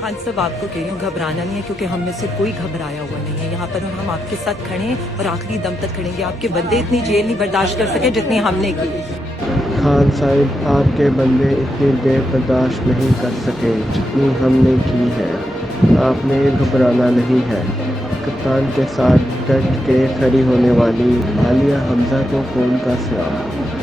खान साहब आपको कह रही हूँ घबराना नहीं है, क्योंकि हम में से कोई घबराया हुआ नहीं है यहाँ पर, और हम आपके साथ खड़े हैं और आखिरी दम तक खड़ेंगे। आपके बंदे इतनी जेल नहीं बर्दाश्त कर सके जितनी हमने की। खान साहब, आपके बंदे इतनी देर बर्दाश्त नहीं कर सके जितनी हमने की है। आपने घबराना नहीं है। कप्तान के साथ डट के खड़ी होने वाली आलिया हमजा को फ़ोन का सलाम।